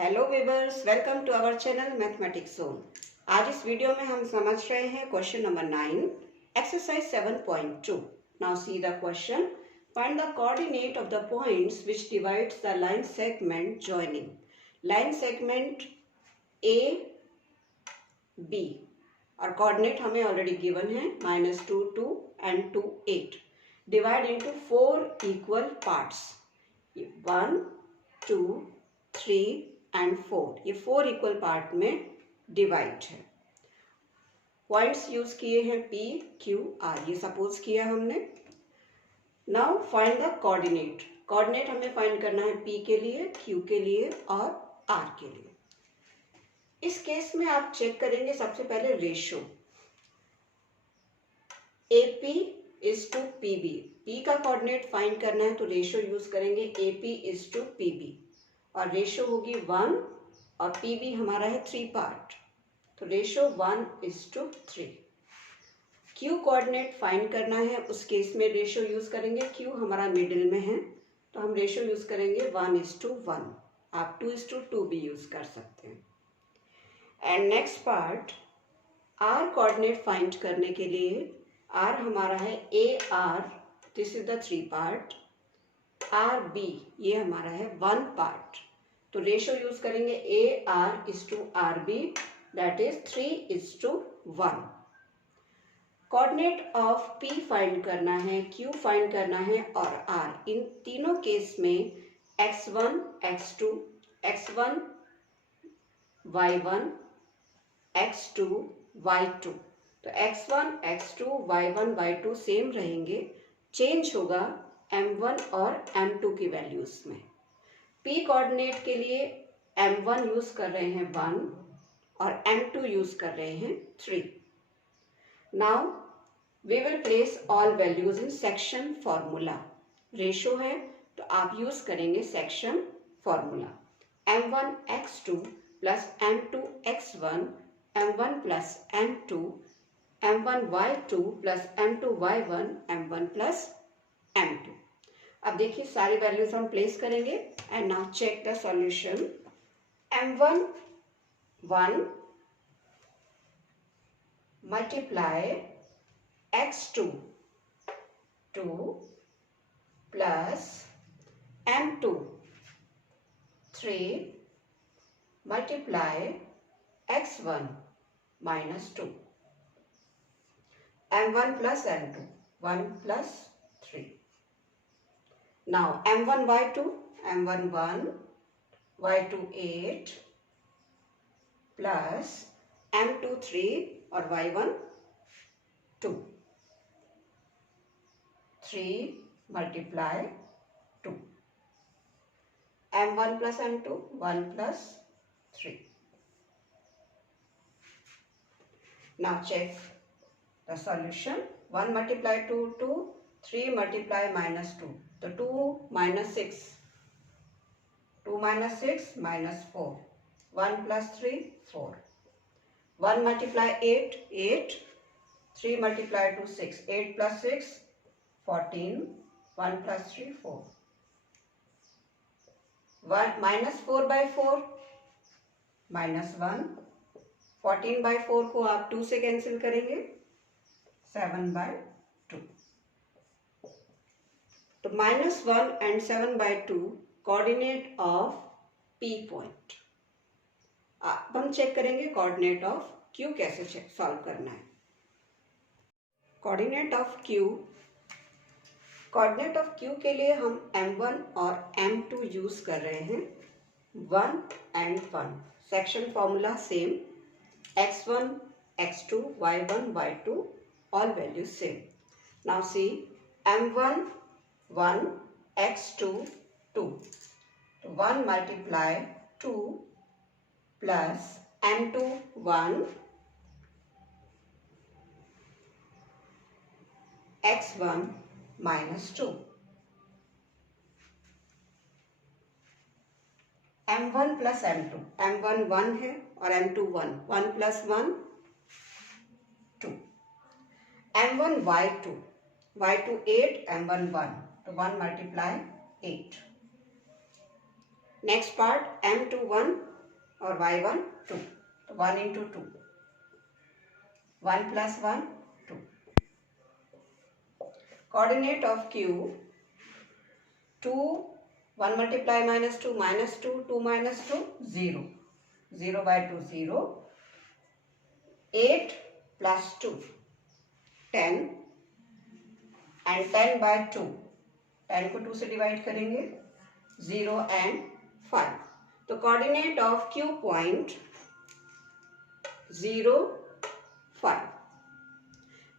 Hello viewers, welcome to our channel mathematics zone. आज इस video में हम समझ रहे हैं question number 9, exercise 7.2। Now see the question, find the coordinate of the points which divides the line segment joining. Line segment A B और coordinate हमें already given है -2 2 and 2 8। Divide into 4 equal parts, 1 2 3 and 4। ये 4 equal part में divide है। Points use किए हैं P, Q, R, ये suppose किया हमने। Now find the coordinate. Coordinate हमें फाइंड करना है P के लिए, Q के लिए और R के लिए। इस केस में आप चेक करेंगे सबसे पहले ratio. AP is to PB। P का कोऑर्डिनेट फाइंड करना है तो रेशो यूज करेंगे AP इज टू PB और रेशो होगी 1 और PB हमारा है 3 पार्ट, तो रेशो 1:3। Q कोऑर्डिनेट फाइंड करना है, उस केस में रेशो यूज करेंगे, Q हमारा मिडिल में है तो हम रेशो यूज करेंगे 1:1। आप 2:2 भी यूज कर सकते हैं। And next part, R coordinate find करने के लिए R हमारा है AR, this is the 3 part, RB ये हमारा है 1 पार्ट, तो रेशो यूज करेंगे AR:RB, that is 3:1। Coordinate of P find करना है, Q फाइंड करना है और R। इन तीनों केस में x1 x2 x1 y1 x2 y2, तो x1 x2 y1 y2 same रहेंगे, चेंज होगा m1 और m2 की वैल्यूज में। P कोऑर्डिनेट के लिए m1 यूज कर रहे हैं 1 और m2 यूज कर रहे हैं 3। Now we will place all values in section formula. Ratio है तो आप यूज करेंगे section formula. m1 x2 plus m2 x1, m1 plus m2, m1 y2 plus m2 y1, m1 plus m2। अब देखिए सारी वैल्यूज हम प्लेस करेंगे and now check the solution. m1 1 multiply x2 2 plus m2 3 multiply x1 -2, m1 plus m2 1 plus 3। Now m1 y2, m1 1 y2 8 plus m2 3 और y1 2, 3 multiply 2, m1 plus m2 1 plus 3। Now check the solution। 1 multiply 2 2, 3 multiply -2, तो 2 minus 6, 2 minus 6 minus 4, 1 plus 3 4, 1 multiply 8 8, 3 multiply 2 6, 8 plus 6 14, 1 plus 3 4, 1 minus 4 by 4 minus 1, 14 by 4 को आप 2 से cancel करेंगे, 7 by 2। तो -1 and 7 by 2 coordinate of P point. अब हम check करेंगे coordinate of Q कैसे सॉल्व करना है। Coordinate of Q, coordinate of Q के लिए हम m1 और m2 यूज कर रहे हैं, 1 and 1। Section formula same, x1 x2 y1 y2 all values same। Now see m1 1 x2 2, 1 multiply 2 plus m2 1 x1 minus 2, m1 plus m2, m1 1 है और m2 1, 1 plus 1 2, m1 y2 y2 8, m1 1, तो 1 multiply 8। Next part m2 1 और y1 2, तो 1 into 2, 1 plus 1 2. Coordinate of Q, 2, 1 multiply minus 2 minus 2, 2 minus 2 0, 0 by 2 0, 8 plus 2 10 and 10 by 2, 10 को 2 से divide करेंगे 0 and 5. तो coordinate of Q point 0 5.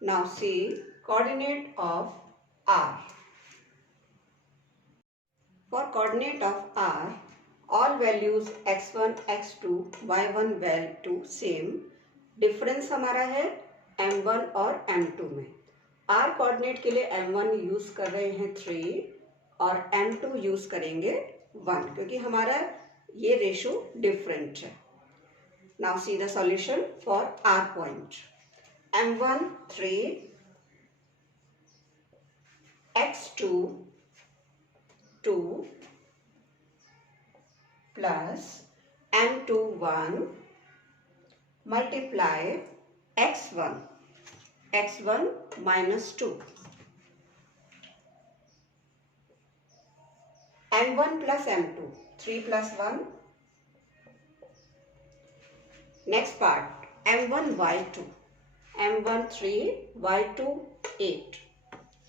Now see coordinate of R. For coordinate of R, all values x1, x2, y1, y2 same. Difference हमारा है m1 और m2 में. R coordinate के लिए m1 यूज कर रहे हैं 3 और m2 यूज करेंगे 1 क्योंकि हमारा ये रेशो डिफरेंट है. Now see the solution for R point. m1 3, x2 2 plus m2 1 multiply x1 minus 2, m1 plus m2 3 plus 1. Next part m1 y2, m1 3 y2 8,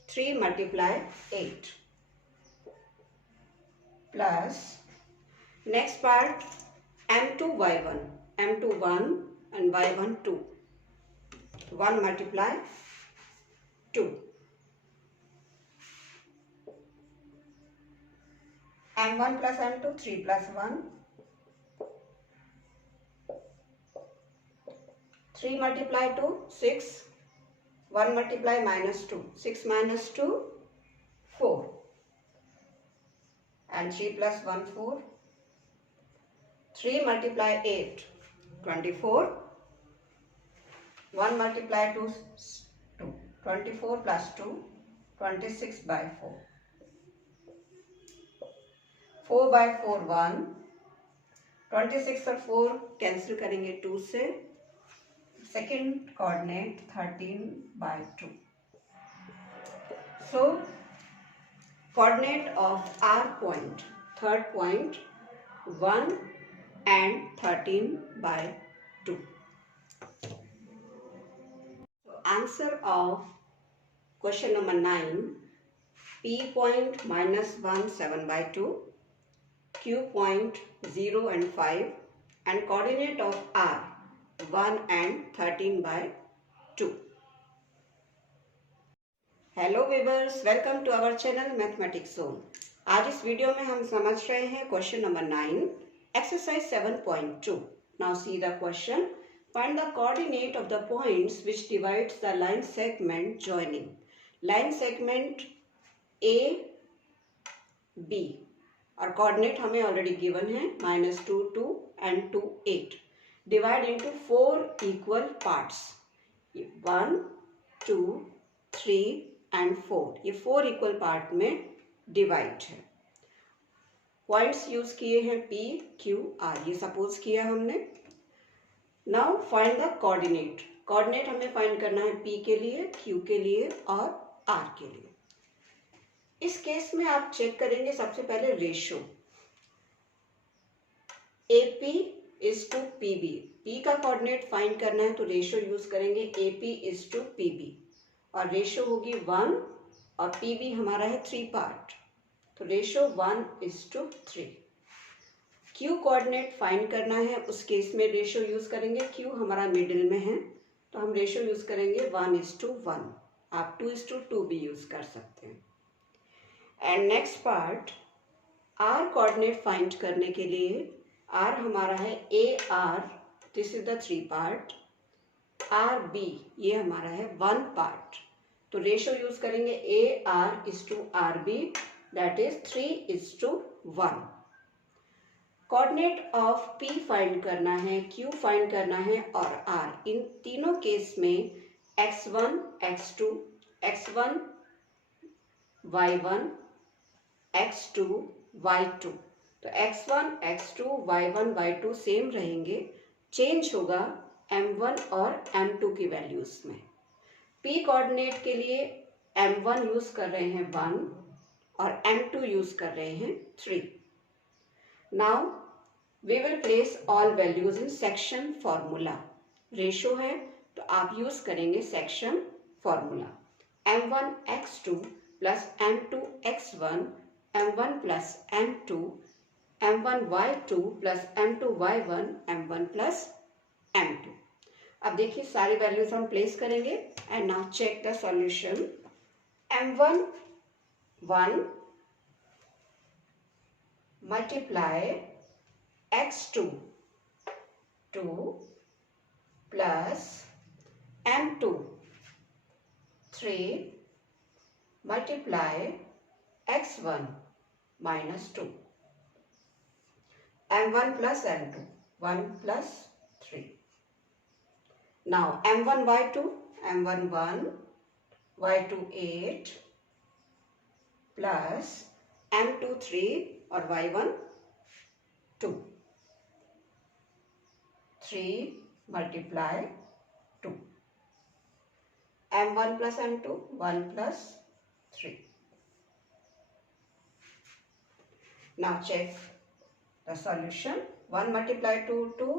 3 multiply 8 plus next part m2 y1, m2 1 and y1 2, 1 multiply 2, m1 plus m2 3 plus 1, 3 multiply 2 6, 1 multiply minus 2, 6 minus 2 4 and 3 plus 1 4, 3 multiply 8 24, 1 multiply 2 2, 24 plus 2 26 by 4, 4 by 4 1, 26 और 4 cancel करेंगे 2 से. Second coordinate 13 by 2. So coordinate of R point, third point 1 and 13 by 2. So answer of question number 9, P point minus 1 7 by 2, Q point 0 and 5 and coordinate of R 1 and 13 by 2. Hello viewers, welcome to our channel mathematics zone. आज इस video में हम समझ रहे हैं question number 9, exercise 7.2. Now see the question. Find the coordinate of the points which divides the line segment joining. Line segment A B और coordinate हमें already given है -2 2 and 2 8. Divide into 4 equal parts. 1 2 3 and 4. ये 4 equal part में divide है. Points use किए हैं P, Q, R. ये suppose किया हमने. Now find the coordinate. Coordinate हमें find करना है P के लिए, Q के लिए और R के लिए. इस केस में आप चेक करेंगे सबसे पहले ratio. AP is to PB. P का कोऑर्डिनेट फाइंड करना है तो रेशो यूज करेंगे AP इज टू PB और रेशो होगी 1 और PB हमारा है 3 पार्ट तो ratio 1 is to 3. Q coordinate find करना है, उस केस में रेशो यूज करेंगे. Q हमारा मिडिल में है तो हम रेशो यूज करेंगे 1 इज टू 1. आप 2 इज टू 2 भी यूज कर सकते हैं. And next part R coordinate find करने के लिए R हमारा है AR, this is the 3 part. RB ये हमारा है 1 पार्ट तो रेशो यूज करेंगे AR is to RB, that is 3 is to 1. Coordinate of P find करना है, Q फाइंड करना है और R. इन तीनों केस में x1 x2 x1 y1 x2 y2 तो x1, x2, y1, y2 same रहेंगे, चेंज होगा m1 और m2 की वैल्यूज में। p कोऑर्डिनेट के लिए m1 यूज कर रहे हैं 1 और m2 यूज कर रहे हैं 3। Now we will place all values in section formula. Ratio है तो आप यूज करेंगे section formula. m1 x2 plus m2 x1, m1 plus m2, m1 y2 plus m2 y1, m1 plus m2। अब देखिए सारी वैल्यूज हम प्लेस करेंगे and now check the solution. m1 1 multiply x2 2 plus m2 3 multiply x1 minus 2, m1 plus m2 1 plus 3। Now m1 y2, m1 1, y2 8 plus m2 3 और y1 2, 3 multiply 2, m1 plus m2 1 plus 3। Now check the solution। 1 multiply 2 2,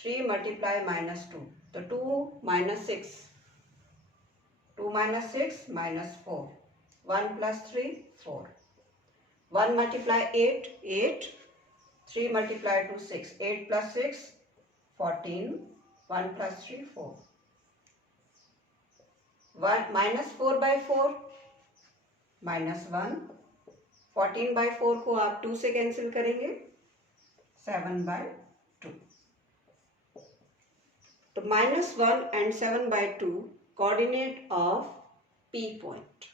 3 multiply minus 2, तो 2 minus 6, 2 minus 6 minus 4, 1 plus 3 4, 1 multiply 8 8, 3 multiply 2 6, 8 plus 6 14, 1 plus 3 4, 1 minus 4 by 4 minus 1, 14 by 4 को आप 2 से cancel करेंगे, 7 by 2। तो -1 and 7 by 2 coordinate of P point.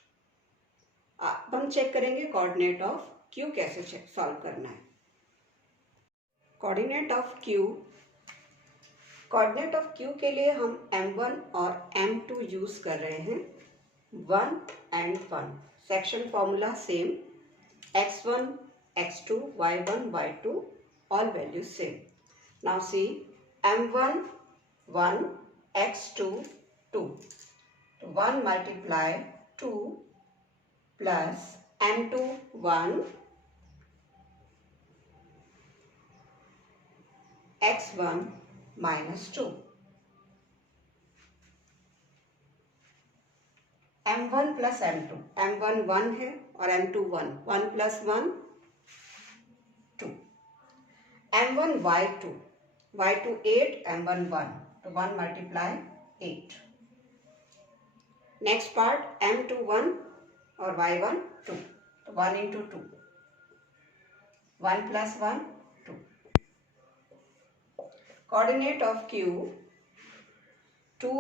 अब हम check करेंगे coordinate of Q कैसे सॉल्व करना है। Coordinate of Q, coordinate of Q के लिए हम m1 और m2 यूज कर रहे हैं, 1 and 1। Section formula same, x1, x2, y1, y2, all values same। Now see m1 1, x2 2, so 1 multiply 2 plus m2 1, x1 minus 2, m1 plus m2, m1 1 है और m2 1, 1 plus 1 2, m1 y2, y2 8, m1 1, तो 1 multiply 8। Next part m2 1 और y1 2, तो 1 into 2, 1 plus 1 2। Coordinate of Q, 2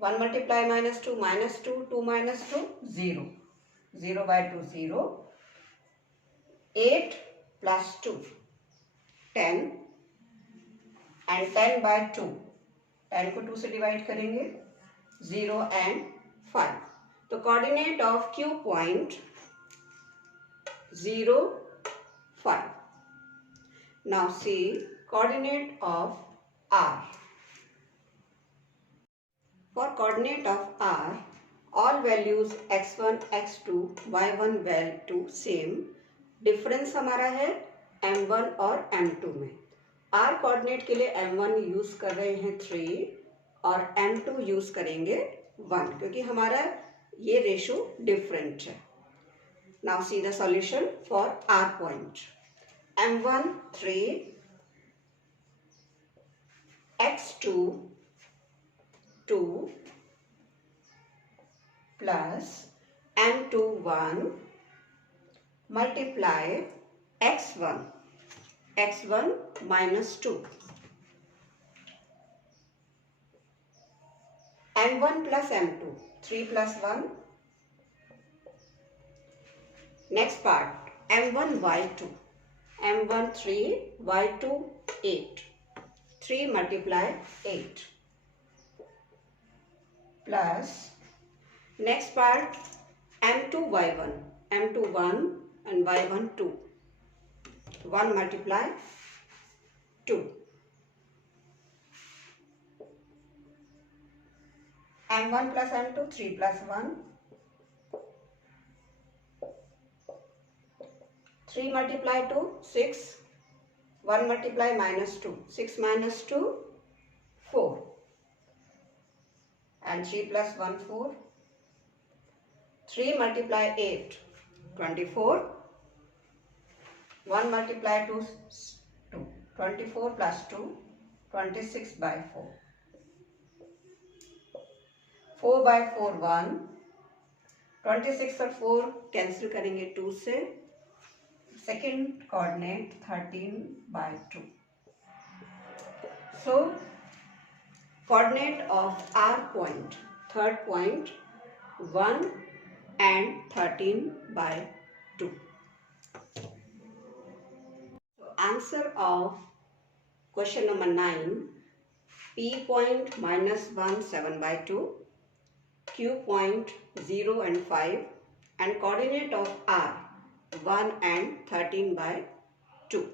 1 multiply minus 2 minus 2, 2 minus 2 0, 0 by 2 0, 8 plus 2 10 and 10 by 2, 10 को 2 से divide करेंगे, 0 and 5। तो coordinate of Q point 0 5। Now see coordinate of R। For coordinate of R, all values x1, x2, y1, y2 same। Difference हमारा है m1 और m2 में। R coordinate के लिए m1 यूज कर रहे हैं 3 और m2 यूज करेंगे 1, क्योंकि हमारा ये रेशो डिफरेंट है। Now see the solution for R point. m1 3, x2 2 plus m2 1 multiply x1, x1 minus 2, m1 plus m2 3 plus 1। next part m1 y2, m1 3, y2 8, 3 multiply 8 plus next part m2 y1, m2 1 and y1 2, 1 multiply 2. M1 plus M2, 3 plus 1. 3 multiply 2, 6. 1 multiply minus 2. 6 minus 2, 4. And 3 plus 1, 4. 3 multiply 8, 24. 1 multiply 2, 2. 24 plus 2, 26 by 4. 4 by 4, 1. 26 और 4 cancel करेंगे 2 से. Second coordinate 13 by 2. So, coordinate of R point, third point, 1 and 13 by 2. So, answer of question number 9, P point minus 1, 7 by 2, Q point 0 and 5, and coordinate of R 1 and 13 by 2.